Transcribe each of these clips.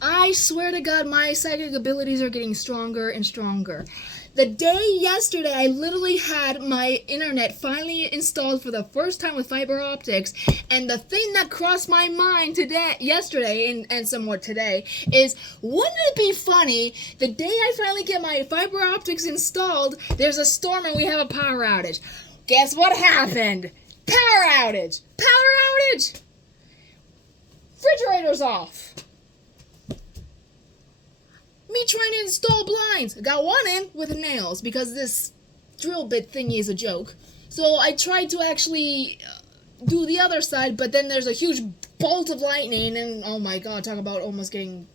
I swear to God, my psychic abilities are getting stronger and stronger. The day yesterday, I literally had my internet finally installed for the first time with fiber optics, and the thing that crossed my mind yesterday, and somewhat today, is wouldn't it be funny the day I finally get my fiber optics installed, there's a storm and we have a power outage. Guess what happened? Power outage! Power outage! Refrigerator's off. Me trying to install blinds. I got one in with nails because this drill bit thingy is a joke. So I tried to actually do the other side, but then there's a huge bolt of lightning, and oh my god, talk about almost getting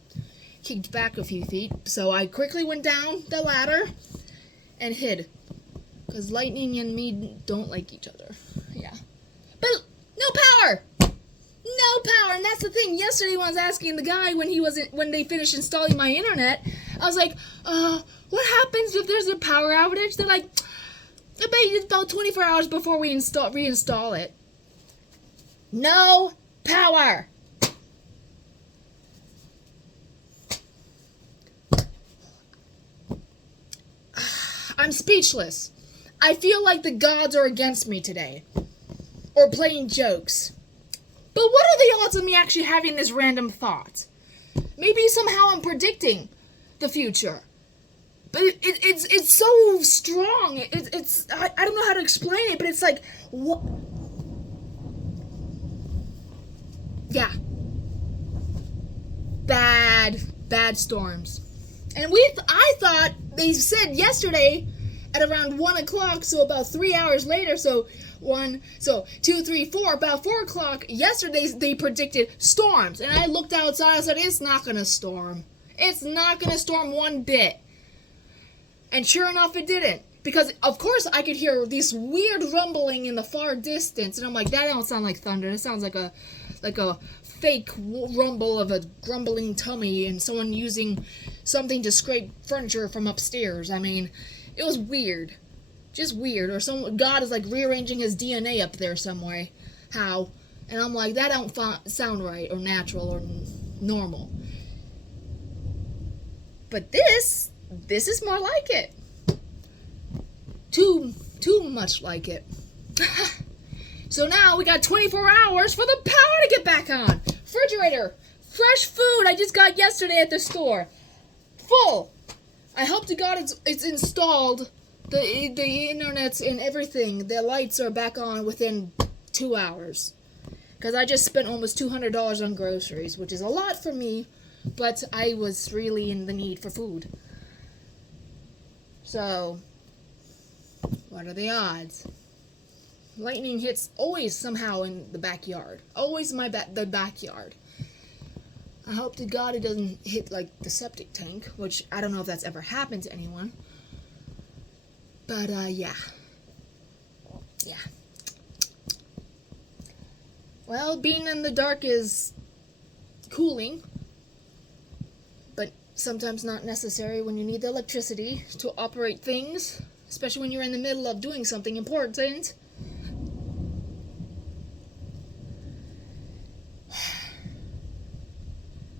kicked back a few feet. So I quickly went down the ladder and hid. Because lightning and me don't like each other. Yeah. But no power! No power, and that's the thing. Yesterday when I was asking the guy when they finished installing my internet, I was like, what happens if there's a power outage? They're like, I bet it's about 24 hours before we reinstall it. No power. I'm speechless. I feel like the gods are against me today. Or playing jokes. But what are the odds of me actually having this random thought? Maybe somehow I'm predicting the future. But it's so strong. I don't know how to explain it, but it's like what? Yeah. Bad storms. And I thought they said yesterday at around 1 o'clock, so about 3 hours later, so 2, 3, 4, about 4 o'clock yesterday they predicted storms, and I looked outside. I said, it's not gonna storm. It's not gonna storm one bit. And sure enough, it didn't, because of course I could hear this weird rumbling in the far distance, and I'm like, that don't sound like thunder. It sounds like a fake rumble of a grumbling tummy and someone using something to scrape furniture from upstairs. I mean, it was weird. Just weird. Or God is like rearranging his DNA up there somewhere. How? And I'm like, that don't sound right or natural or normal. But this is more like it. Too much like it. So now we got 24 hours for the power to get back on. Refrigerator. Fresh food I just got yesterday at the store. Full. I hope to God it's installed. The internet's and everything. The lights are back on within 2 hours. Because I just spent almost $200 on groceries, which is a lot for me, but I was really in the need for food. So, what are the odds? Lightning hits always somehow in the backyard. Always the backyard. I hope to God it doesn't hit like the septic tank, which I don't know if that's ever happened to anyone. But yeah. Well, being in the dark is cooling, but sometimes not necessary when you need the electricity to operate things, especially when you're in the middle of doing something important.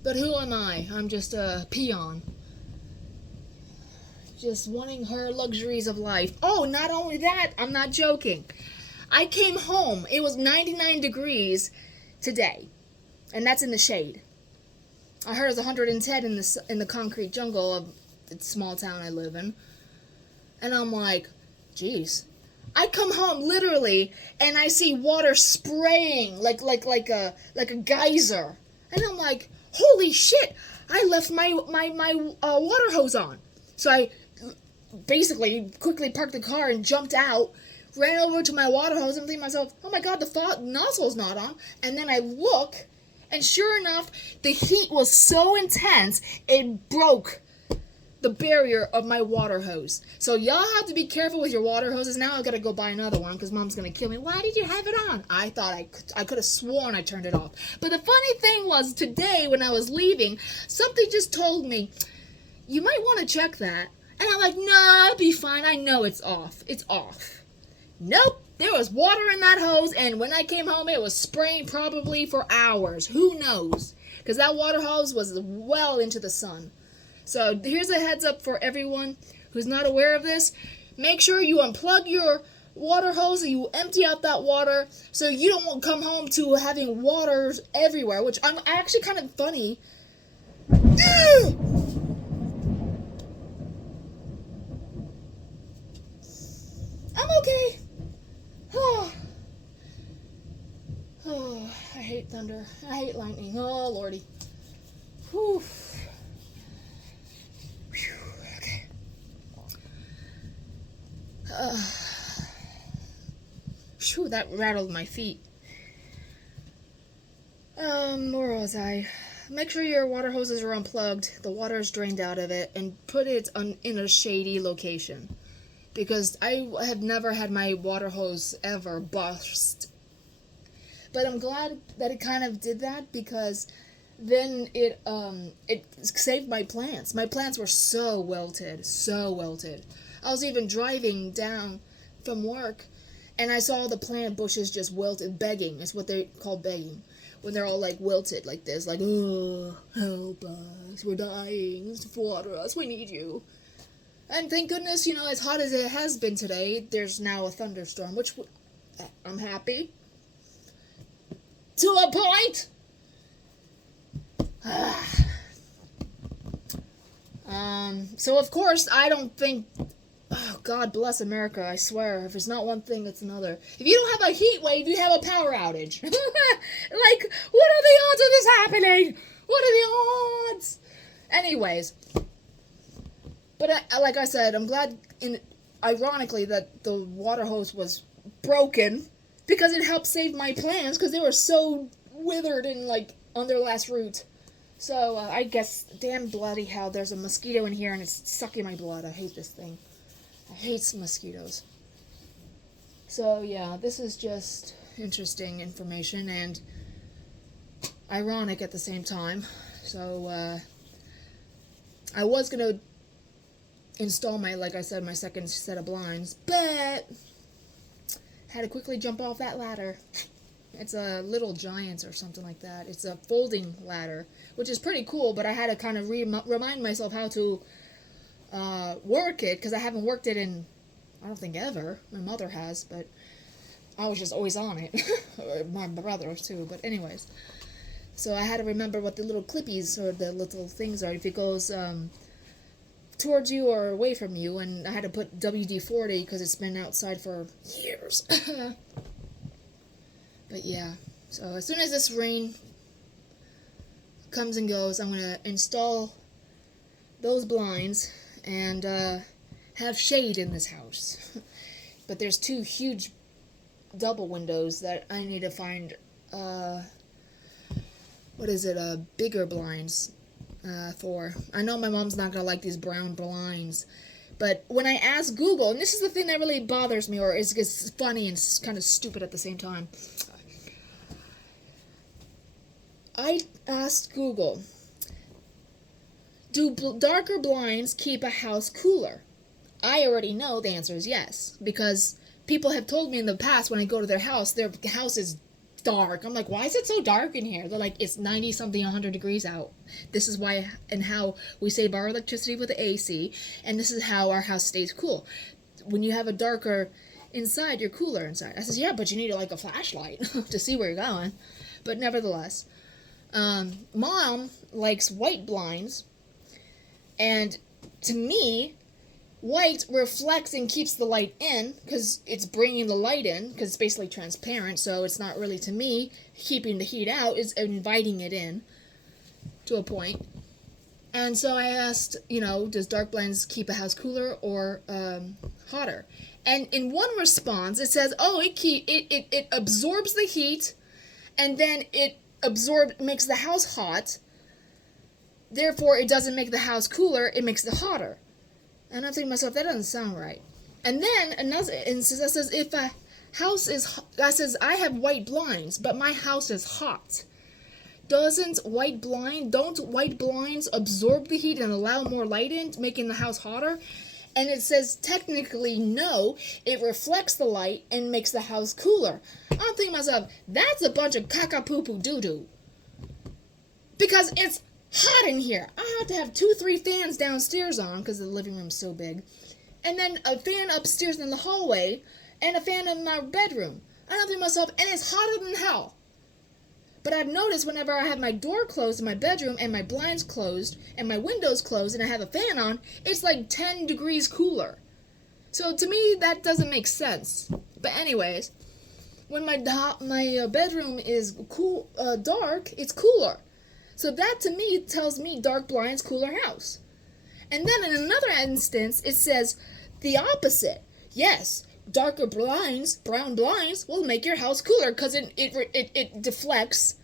But who am I? I'm just a peon. Just wanting her luxuries of life. Oh, not only that, I'm not joking. I came home. It was 99 degrees today, and that's in the shade. I heard it's 110 in the concrete jungle of the small town I live in, and I'm like, geez. I come home literally, and I see water spraying like a geyser, and I'm like, holy shit! I left my water hose on, so I basically quickly parked the car and jumped out, ran over to my water hose, and thinking to myself, oh my god, the nozzle's not on. And then I look, and sure enough, the heat was so intense, it broke the barrier of my water hose. So y'all have to be careful with your water hoses. Now I gotta go buy another one because mom's gonna kill me. Why did you have it on? I thought I could have sworn I turned it off. But the funny thing was, today when I was leaving, something just told me, you might want to check that. And I'm like, nah, it'll be fine. I know it's off. It's off. Nope. There was water in that hose, and when I came home, it was spraying probably for hours. Who knows? because that water hose was well into the sun. So here's a heads up for everyone who's not aware of this. Make sure you unplug your water hose and you empty out that water so you don't come home to having water everywhere, which I'm actually kind of funny. I'm okay. Oh, I hate thunder. I hate lightning. Oh, Lordy. Whew. Okay. Phew, that rattled my feet. Where was I? Make sure your water hoses are unplugged, the water is drained out of it, and put it in a shady location. Because I have never had my water hose ever burst. But I'm glad that it kind of did that, because then it saved my plants. My plants were so wilted, so wilted. I was even driving down from work, and I saw the plant bushes just wilted, begging. It's what they call begging. When they're all like wilted like this, like, oh, help us, we're dying, water us, we need you. And thank goodness, as hot as it has been today, there's now a thunderstorm, which I'm happy. To a point! So of course, I don't think, oh, God bless America, I swear, if it's not one thing, it's another. If you don't have a heat wave, you have a power outage. Like, what are the odds of this happening? What are the odds? Anyways, but like I said, I'm glad, ironically, that the water hose was broken, because it helped save my plants, because they were so withered and, on their last root. So, I guess, damn bloody hell, there's a mosquito in here, and it's sucking my blood. I hate this thing. I hate mosquitoes. So, yeah, this is just interesting information, and ironic at the same time. So, I was going to install like I said, my second set of blinds, but had to quickly jump off that ladder. It's a Little Giants or something like that. It's a folding ladder, which is pretty cool, but I had to kind of remind myself how to work it, because I haven't worked it in, I don't think ever. My mother has, but I was just always on it. My brother too, but anyways. So I had to remember what the little clippies or the little things are, if it goes towards you or away from you, and I had to put WD-40 because it's been outside for years. But yeah, so as soon as this rain comes and goes, I'm going to install those blinds and have shade in this house. But there's two huge double windows that I need to find, bigger blinds for. I know my mom's not going to like these brown blinds, but when I asked Google, and this is the thing that really bothers me, or is funny and kind of stupid at the same time, I asked Google, do darker blinds keep a house cooler? I already know the answer is yes, because people have told me in the past when I go to their house is dark. I'm like, why is it so dark in here? They're like, it's 90-something, 100 degrees out. This is why and how we save our electricity with the AC, and this is how our house stays cool. When you have a darker inside, you're cooler inside. I says, yeah, but you need a flashlight to see where you're going. But nevertheless, Mom likes white blinds, and to me, white reflects and keeps the light in, because it's bringing the light in, because it's basically transparent, so it's not really, to me, keeping the heat out, it's inviting it in, to a point. And so I asked, does dark blinds keep a house cooler or hotter? And in one response, it says, oh, it absorbs the heat, and then it makes the house hot, therefore it doesn't make the house cooler, it makes it hotter. And I'm thinking to myself, that doesn't sound right. And then another instance that says, if a house is, I have white blinds, but my house is hot. Don't white blinds absorb the heat and allow more light in, making the house hotter? And it says, technically, no, it reflects the light and makes the house cooler. I'm thinking to myself, that's a bunch of caca-poo-poo doo-doo. because it's hot in here. I have to have 2-3 fans downstairs on because the living room's so big, and then a fan upstairs in the hallway, and a fan in my bedroom. I don't think to myself, and it's hotter than hell. But I've noticed whenever I have my door closed in my bedroom and my blinds closed and my windows closed and I have a fan on, it's like 10 degrees cooler. So to me, that doesn't make sense. But anyways, when my bedroom is cool, dark, it's cooler. So that to me tells me dark blinds, cooler house. And then in another instance, it says the opposite. Yes, darker blinds, brown blinds, will make your house cooler because it deflects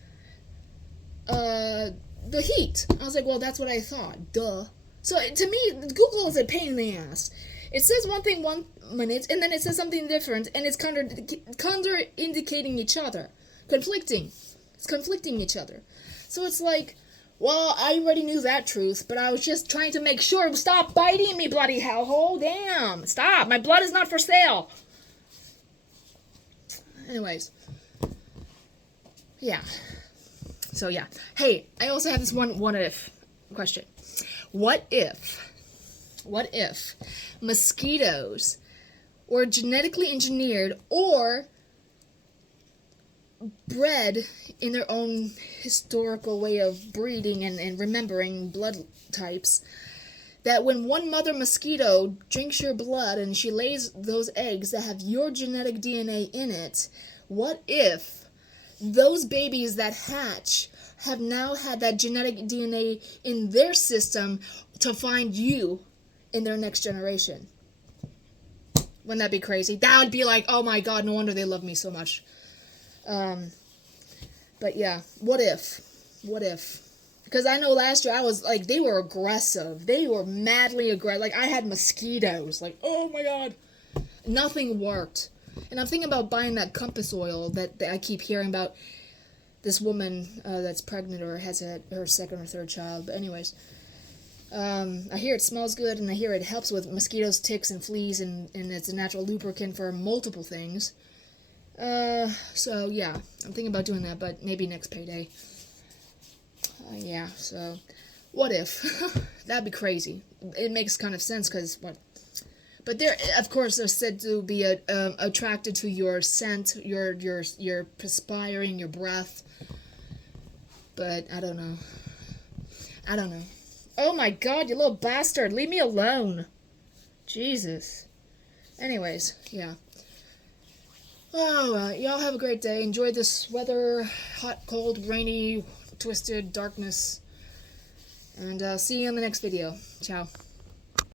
the heat. I was like, well, that's what I thought. Duh. So to me, Google is a pain in the ass. It says one thing 1 minute, and then it says something different, and it's counter-indicating each other. Conflicting. It's conflicting each other. So it's like, well, I already knew that truth, but I was just trying to make sure. Stop biting me, bloody hellhole. Damn. Stop. My blood is not for sale. Anyways. Yeah. So, yeah. Hey, I also have this one what if question. What if mosquitoes were genetically engineered or bred in their own historical way of breeding and remembering blood types, that when one mother mosquito drinks your blood and she lays those eggs that have your genetic DNA in it, what if those babies that hatch have now had that genetic DNA in their system to find you in their next generation? Wouldn't that be crazy? That would be like, oh my god, no wonder they love me so much. But yeah, what if? Because I know last year I was like, they were aggressive. They were madly aggressive. Like, I had mosquitoes. Like, oh my god. Nothing worked. And I'm thinking about buying that compass oil that I keep hearing about. This woman that's pregnant or has her second or third child. But anyways, I hear it smells good, and I hear it helps with mosquitoes, ticks, and fleas, and it's a natural lubricant for multiple things. So yeah, I'm thinking about doing that, but maybe next payday. Yeah, so what if? That'd be crazy. It makes kind of sense, because what? But they're, of course, they're said to be attracted to your scent, your perspiring, your breath. But I don't know. Oh my god, you little bastard! Leave me alone. Jesus. Anyways, yeah. Oh, y'all have a great day. Enjoy this weather, hot, cold, rainy, twisted darkness. And see you in the next video. Ciao.